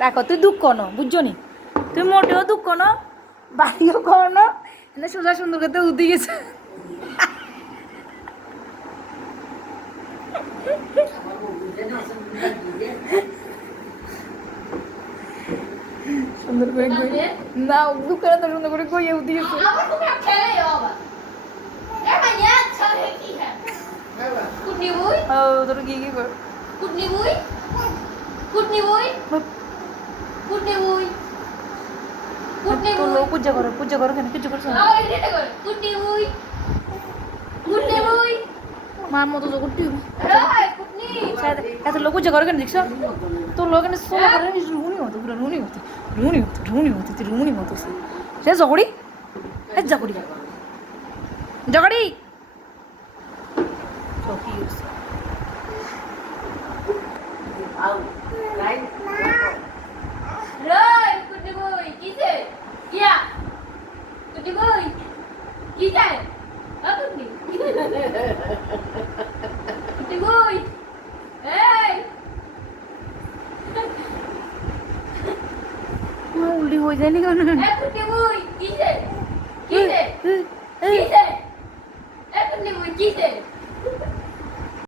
রাখো তুই দুঃখ ন বুঝছ নি? তুই মোটেও দুঃখ ন বাড়িও কর না। এনে সোজা সুন্দর করতে উদি গেছে। সুন্দর করে কই না দুঃখ তো সুন্দর করে কইয়ে উদি গেছে। আবার তুমি খেলে যাও এবার নিয়ে চলে কি হ্যাঁ কুটনি বই? ও তোর কি কি কর কুটনি বই? পূজা করো পূজা করো কেন? কিছু করছ না? আবার এটা কর। কুটনি বই কুটনি বই মার মতো তো করতে এত লোক পূজা করো কেন দেখছ? তোর লোক এনে সোলা করে রুনি মতো পুরো রুনি মতো রুনি মতো রুনি মতো তুই রুনি মতো সে। জগড়ি? এ জগড়ি। জগড়ি চকি হচ্ছে রই কুটনি বই কিসে ইয়া কুটনি বই কি চাই? বই। এই! উল্টি হয়ে যায়নি কেন কি কি বই।